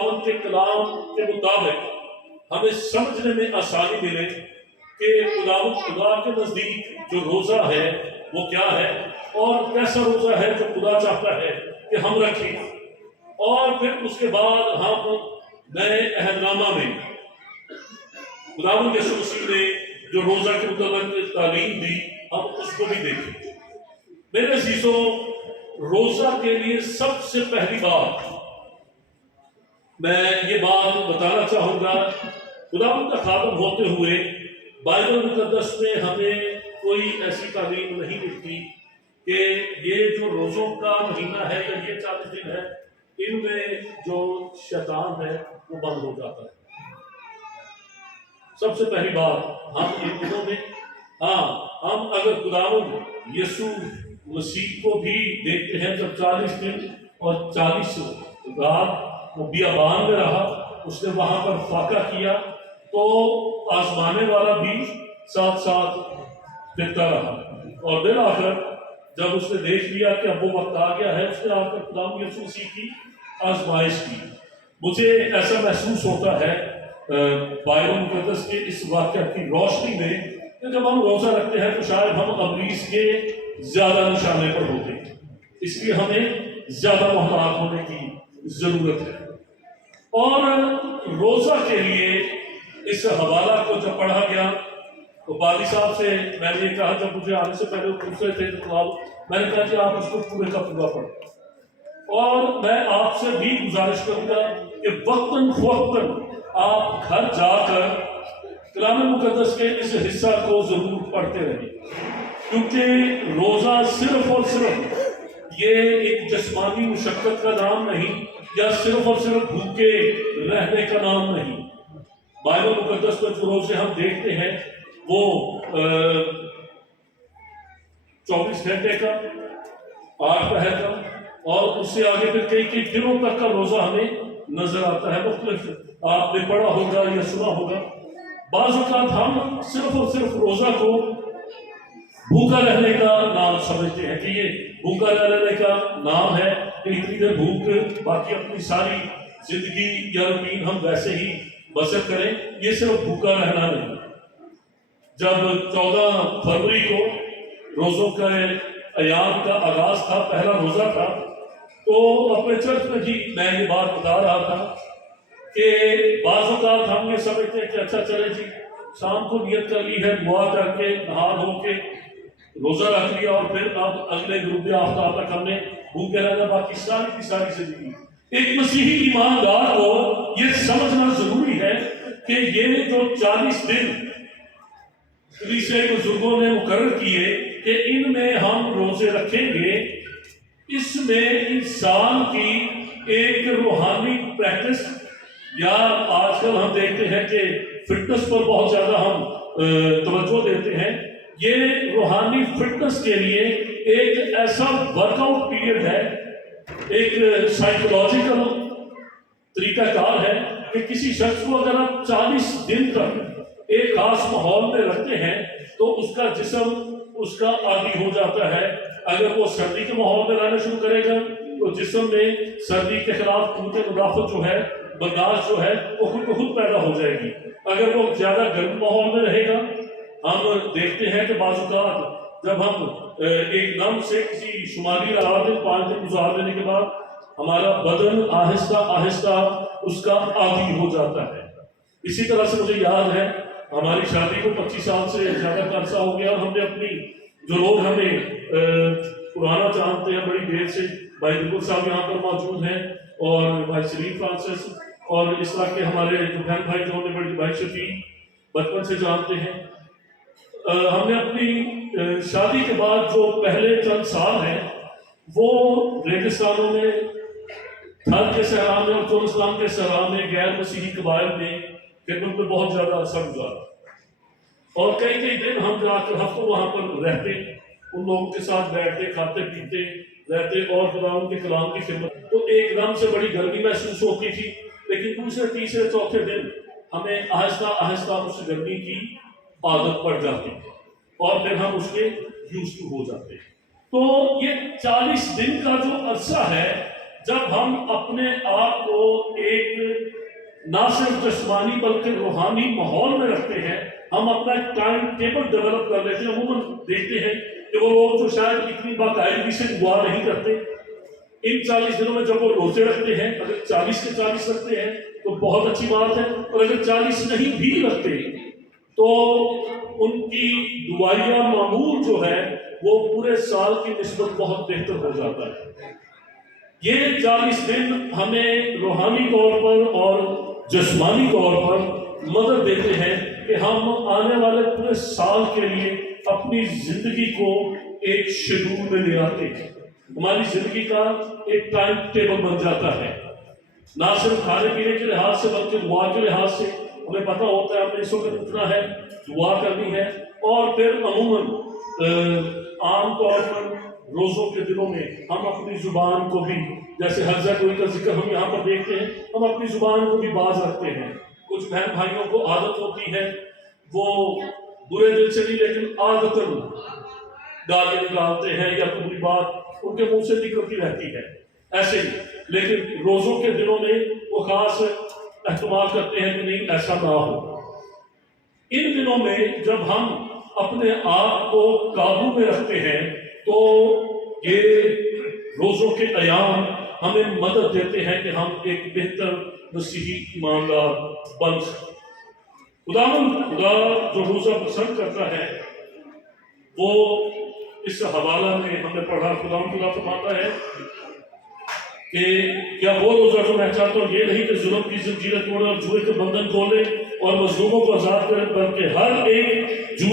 خداوند کے کلام کے مطابق ہمیں سمجھنے میں آسانی ملے کہ خداوند خدا کے نزدیک جو روزہ ہے وہ کیا ہے اور کیسا روزہ ہے جو خدا چاہتا ہے کہ ہم رکھیں، اور پھر اس کے بعد ہم نئے عہد نامہ میں خداوند یسوع مسیح نے جو روزہ کے متعلق تعلیم دی ہم اس کو بھی دیکھیں۔ میرے عزیزوں، روزہ کے لیے سب سے پہلی بات میں یہ بات بتانا چاہوں گا، خداوند کا خادم ہوتے ہوئے بائبل مقدس میں ہمیں کوئی ایسی تعلیم نہیں ملتی کہ یہ جو روزوں کا مہینہ ہے یا یہ 40 دن ہے ان میں جو شیطان ہے وہ بند ہو جاتا ہے۔ سب سے پہلی بات ہم ان دنوں میں ہم اگر خداوند یسوع مسیح کو بھی دیکھتے ہیں جب 40 دن اور 40 رات وہ بیابان میں رہا، اس نے وہاں پر فاقہ کیا تو آزمانے والا بھی ساتھ ساتھ پھرتا رہا، اور بالآخر جب اس نے دیکھ لیا کہ اب وہ وقت آ گیا ہے، اس نے آ کر خداوند یسوع مسیح کی آزمائش کی۔ مجھے ایسا محسوس ہوتا ہے بائبل مقدس کے اس واقعہ کی روشنی میں کہ جب ہم روزہ رکھتے ہیں تو شاید ہم ابلیس کے زیادہ نشانے پر ہوتے ہیں، اس لیے ہمیں زیادہ محتاط ہونے کی ضرورت ہے۔ اور روزہ کے لیے اس حوالہ کو جب پڑھا گیا تو پادری صاحب سے میں نے یہ کہا، جب مجھے آنے سے پہلے وہ پوچھ رہے تھے تو میں نے کہا کہ آپ اس کو پورے کا پورا پڑھیں، اور میں آپ سے بھی گزارش کروں گا کہ وقتاً فوقتاً آپ گھر جا کر کلام مقدس کے اس حصہ کو ضرور پڑھتے رہیں، کیونکہ روزہ صرف اور صرف یہ ایک جسمانی مشقت کا نام نہیں یا صرف اور صرف بھوکے رہنے کا نام نہیں۔ بائبل مقدس میں جو روزے ہم دیکھتے ہیں وہ 24 گھنٹے کا، 8 پہر کا، اور اس سے آگے پھر کئی دنوں تک کا روزہ ہمیں نظر آتا ہے۔ مختلف آپ نے پڑھا ہوگا یا سنا ہوگا، بعض اوقات ہم صرف اور صرف روزہ کو بھوکا رہنے کا نام سمجھتے ہیں کہ یہ بھوکا رہنے کا نام ہے کہ اتنی دیر بھوک، باقی اپنی ساری زندگی یا روٹین ہم ویسے ہی بسر کریں، یہ صرف بھوکا رہنا نہیں۔ جب 14 فروری کو روزوں کا ایام کا آغاز تھا، پہلا روزہ تھا، تو اپنے چرچ میں جی میں یہ بات بتا رہا تھا کہ بعض اوقات ہم یہ سمجھتے ہیں کہ اچھا چلے جی شام کو نیت کر لی ہے، دعا کر کے نہا دھو کے روزہ رکھ لیا، اور پھر اب اگلے غروب آفتاب تک ہم نے بھوکے رہنا باقی ساری کی ساری زندگی۔ ایک مسیحی ایماندار کو یہ سمجھنا ضروری ہے کہ یہ جو 40 دن کلیسیا کے بزرگوں نے مقرر کیے کہ ان میں ہم روزے رکھیں گے، اس میں انسان کی ایک روحانی پریکٹس، یا آج کل ہم دیکھتے ہیں کہ فٹنس پر بہت زیادہ ہم توجہ دیتے ہیں، یہ روحانی فٹنس کے لیے ایک ایسا ورک آؤٹ پیریڈ ہے، ایک سائیکولوجیکل طریقہ کار ہے کہ کسی شخص کو اگر آپ 40 دن تک ایک خاص ماحول میں رکھتے ہیں تو اس کا جسم اس کا عادی ہو جاتا ہے۔ اگر وہ سردی کے ماحول میں رہنا شروع کرے گا تو جسم میں سردی کے خلاف قوت مدافعت جو ہے، برداشت جو ہے، وہ خود بخود پیدا ہو جائے گی۔ اگر وہ زیادہ گرم ماحول میں رہے گا، ہم دیکھتے ہیں کہ بعض اوقات جب ہم ایک دم سے کسی شمالی علاقے میں 5 دن گزار دینے کے بعد ہمارا بدن آہستہ آہستہ اس کا عادی ہو جاتا ہے۔ اسی طرح سے مجھے یاد ہے ہماری شادی کو 25 سال سے زیادہ کا عرصہ ہو گیا، اور ہم نے اپنی جو لوگ ہمیں پرانا جانتے ہیں بڑی دیر سے، بھائی دلبر صاحب یہاں پر موجود ہیں، اور بھائی سلیم فرانسس، اور اس طرح کے ہمارے جو بہن بھائی جو ہمیں بڑی بھائی شفیق بچپن سے جانتے ہیں، ہم نے اپنی شادی کے بعد جو پہلے چند سال ہیں وہ ریگستانوں میں، تھر کے صحرا میں اور چولستان کے صحرا میں، غیر مسیحی قبائل میں خدمت میں بہت زیادہ عرصہ گزارا، اور کئی دن ہم جا کر ہفتوں وہاں پر رہتے، ان لوگوں کے ساتھ بیٹھتے، کھاتے پیتے رہتے، اور خداوند کے کلام کی خدمت۔ تو ایک دم سے بڑی گرمی محسوس ہوتی تھی، لیکن دوسرے تیسرے چوتھے دن ہمیں آہستہ آہستہ اس گرمی کی عادت پڑ جاتی ہے، اور پھر ہم اس کے یوزڈ ہو جاتے ہیں۔ تو یہ 40 دن کا جو عرصہ ہے، جب ہم اپنے آپ کو ایک نہ صرف جسمانی بلکہ روحانی ماحول میں رکھتے ہیں. ہم اپنا ایک ٹائم ٹیبل ڈیولپ کر لیتے ہیں. عموماً دیکھتے ہیں کہ وہ لوگ جو شاید اتنی باقاعدگی سے دعا نہیں کرتے، ان 40 دنوں میں جب وہ روزے رکھتے ہیں، اگر 40 کے 40 رکھتے ہیں تو بہت اچھی بات ہے، اور اگر 40 نہیں بھی رکھتے تو ان کی دعائیہ معمول جو ہے وہ پورے سال کی نسبت بہت بہتر ہو جاتا ہے. یہ 40 دن ہمیں روحانی طور پر اور جسمانی طور پر مدد دیتے ہیں کہ ہم آنے والے پورے سال کے لیے اپنی زندگی کو ایک شیڈول میں لے آتے ہیں. ہماری زندگی کا ایک ٹائم ٹیبل بن جاتا ہے، نہ صرف کھانے پینے کے لحاظ سے بلکہ دعا کے لحاظ سے. ہمیں پتہ ہوتا ہے ہم نے اس وقت اٹھنا ہے، دعا کرنی ہے، اور پھر عموماً عام طور پر روزوں کے دنوں میں ہم اپنی زبان کو بھی، جیسے حضرت کوئی کا ذکر ہم یہاں پر دیکھتے ہیں، ہم اپنی زبان کو بھی باز رکھتے ہیں. کچھ بہن بھائیوں کو عادت ہوتی ہے، وہ برے دل سے نہیں لیکن عادتاً گالی نکالتے ہیں یا کوئی بات ان کے منہ سے نکلتی رہتی ہے ایسے ہی. لیکن روزوں کے دنوں میں وہ خاص اہتمام کرتے ہیں کہ نہیں ایسا نہ ہو. ان دنوں میں جب ہم اپنے آپ کو قابو میں رکھتے ہیں تو یہ روزوں کے ایام ہمیں مدد دیتے ہیں کہ ہم ایک بہتر مسیحی ایماندار بن سکیں. خدا جو روزہ پسند کرتا ہے وہ اس حوالہ میں ہم نے پڑھا، خدا فرماتا ہے کہ کیا وہ روزہ جو میں چاہتا ہوں یہ نہیں کہ ظلم کی زنجیریں توڑے اور جوئے کے بندھن کھولے اور مظلوموں کو آزاد کرے، بلکہ ہر ایک جوئے